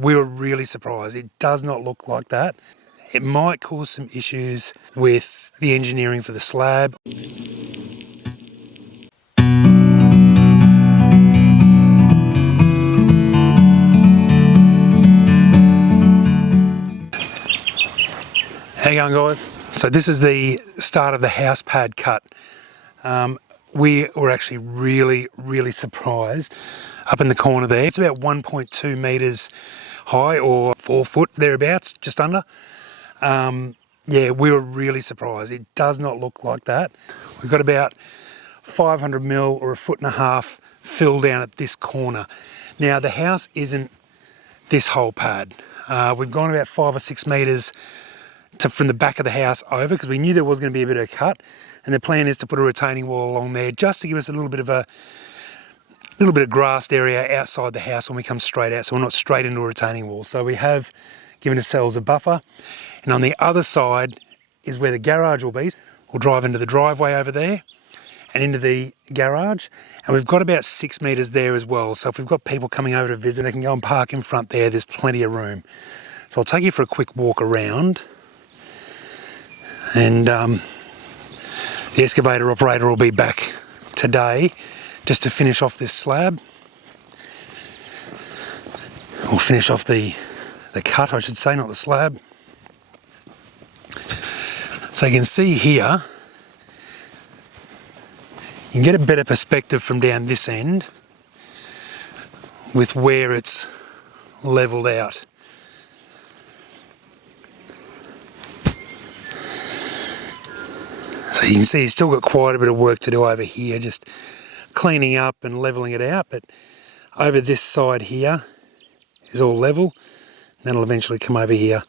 We were really surprised. It does not look like that. It might cause some issues with the engineering for the slab. How you going, guys? So this is the start of the house pad cut. We were actually really surprised. Up in the corner there, it's about 1.2 metres high, or 4 foot thereabouts, just under. Yeah, we were really surprised. It does not look like that. We've got about 500 mil or 1.5 foot fill down at this corner. Now the house isn't this whole pad. We've gone about 5 or 6 metres from the back of the house over, because we knew there was going to be a bit of a cut, and the plan is to put a retaining wall along there just to give us a little bit of grassed area outside the house when we come straight out, so we're not straight into a retaining wall. So we have given ourselves a buffer, and on the other side is where the garage will be. We'll drive into the driveway over there and into the garage, and we've got about 6 metres there as well, so if we've got people coming over to visit, they can go and park in front there. There's plenty of room. So I'll take you for a quick walk around, and the excavator operator will be back today just to finish off this slab. Or finish off the cut, I should say, not the slab. So you can see here, you can get a better perspective from down this end with where it's levelled out. So you can see you've still got quite a bit of work to do over here, just cleaning up and levelling it out, but over this side here is all level, and that'll eventually come over here.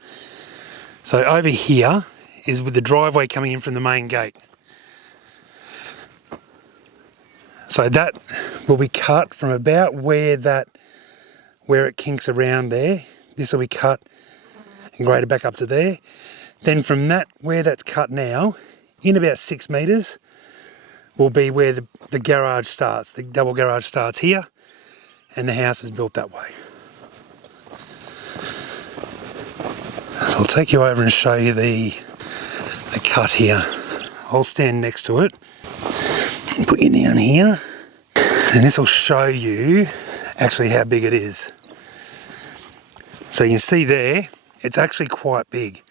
So over here is with the driveway coming in from the main gate. So that will be cut from about where it kinks around there. This will be cut and graded back up to there. Then from that, where that's cut now, in about 6 metres will be where the garage starts. The double garage starts here, and the house is built that way. So I'll take you over and show you the cut here. I'll stand next to it and put you down here, and this will show you actually how big it is. So you can see there, it's actually quite big.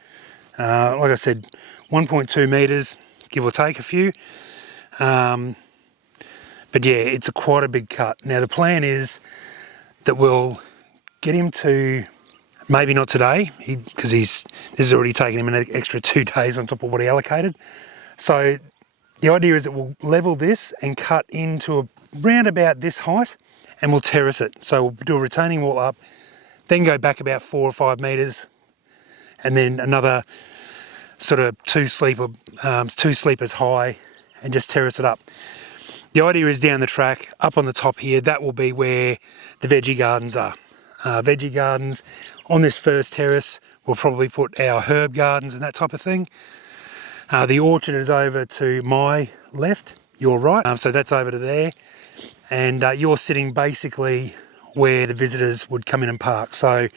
Like I said, 1.2 metres, give or take a few. But yeah, it's quite a big cut. Now the plan is that we'll get him to, maybe not today, because this has already taken him an extra 2 days on top of what he allocated. So the idea is that we'll level this and cut into around about this height, and we'll terrace it. So we'll do a retaining wall up, then go back about 4 or 5 metres, and then another sort of two sleepers high, and just terrace it up. The idea is down the track, up on the top here, that will be where the veggie gardens are. Veggie gardens on this first terrace, we'll probably put our herb gardens and that type of thing. The orchard is over to my left, your right, so that's over to there, and you're sitting basically where the visitors would come in and park. So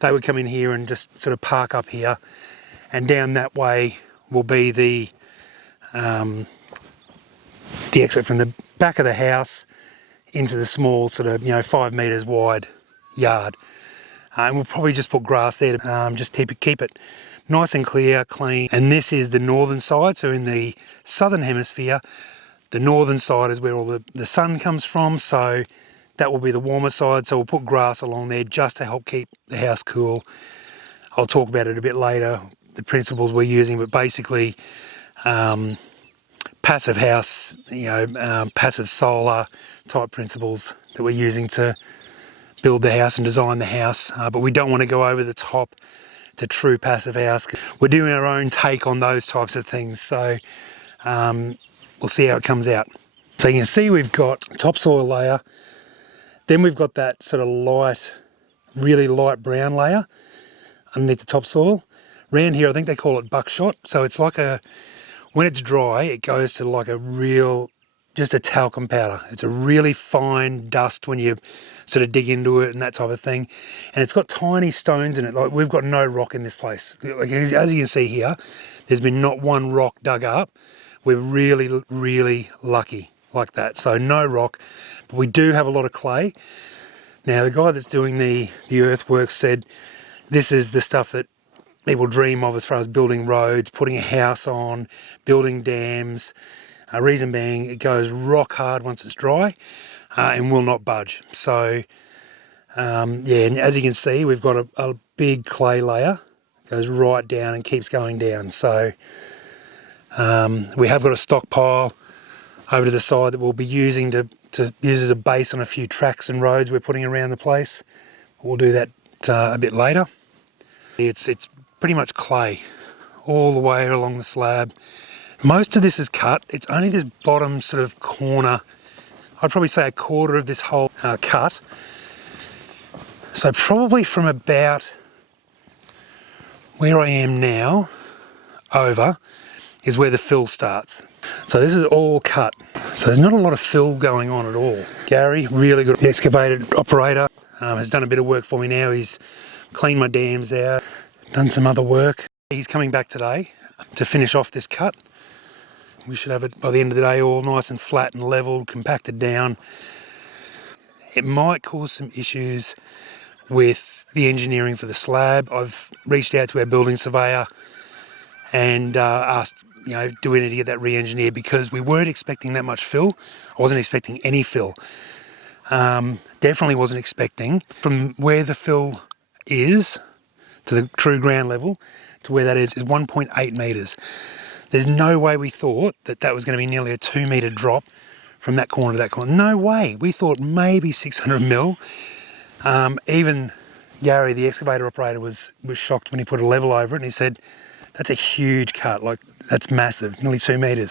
they would come in here and just sort of park up here, and down that way will be the exit from the back of the house into the small sort of 5 metres wide yard. And we'll probably just put grass there to just keep it nice and clear, clean. And this is the northern side, so in the southern hemisphere, the northern side is where all the sun comes from, so that will be the warmer side. So we'll put grass along there just to help keep the house cool. I'll talk about it a bit later, the principles we're using, but basically passive house, passive solar type principles that we're using to build the house and design the house, but we don't want to go over the top to true passive house. We're doing our own take on those types of things, so we'll see how it comes out. So you can see we've got topsoil layer, then we've got that sort of really light brown layer underneath the topsoil. Around here I think they call it buckshot, so it's like when it's dry it goes to like a real just a talcum powder. It's a really fine dust when you sort of dig into it and that type of thing. And it's got tiny stones in it. Like, we've got no rock in this place. Like, as you can see here, there's been not one rock dug up. We're really, really lucky like that. So no rock, but we do have a lot of clay. Now, the guy that's doing the earthworks said this is the stuff that people dream of as far as building roads, putting a house on, building dams. Reason being, it goes rock hard once it's dry and will not budge. So, yeah, and as you can see, we've got a big clay layer. It goes right down and keeps going down. So we have got a stockpile over to the side that we'll be using to use as a base on a few tracks and roads we're putting around the place. We'll do that a bit later. It's pretty much clay all the way along the slab. Most of this is cut. It's only this bottom sort of corner. I'd probably say a quarter of this whole cut. So probably from about where I am now over is where the fill starts. So this is all cut. So there's not a lot of fill going on at all. Gary, really good excavator operator, has done a bit of work for me now. He's cleaned my dams out, done some other work. He's coming back today to finish off this cut. We should have it by the end of the day all nice and flat and level, compacted down. It might cause some issues with the engineering for the slab. I've reached out to our building surveyor and asked, do we need to get that re-engineered, because we weren't expecting that much fill. I wasn't expecting any fill. Definitely wasn't expecting from where the fill is to the true ground level to where that is 1.8 metres. There's no way we thought that was going to be nearly a 2 metre drop from that corner to that corner. No way. We thought maybe 600 mil. Even Gary, the excavator operator, was shocked when he put a level over it, and he said, that's a huge cut, like that's massive, nearly 2 metres.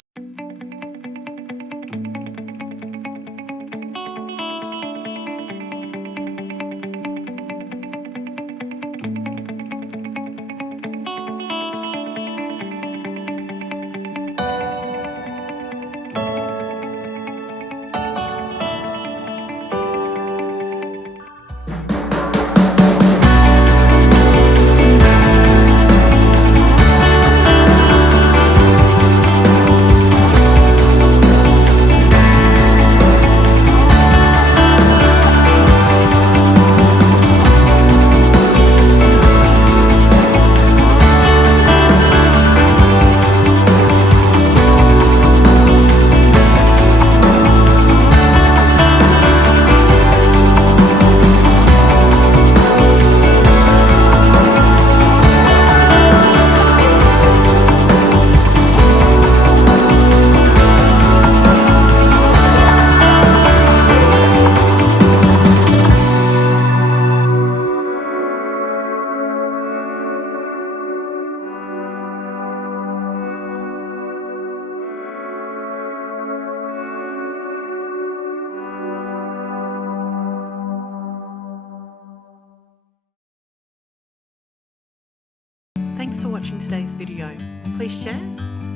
Thanks for watching today's video. Please share,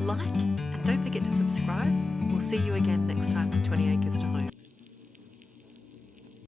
like, and don't forget to subscribe. We'll see you again next time with 20 Acres to Home.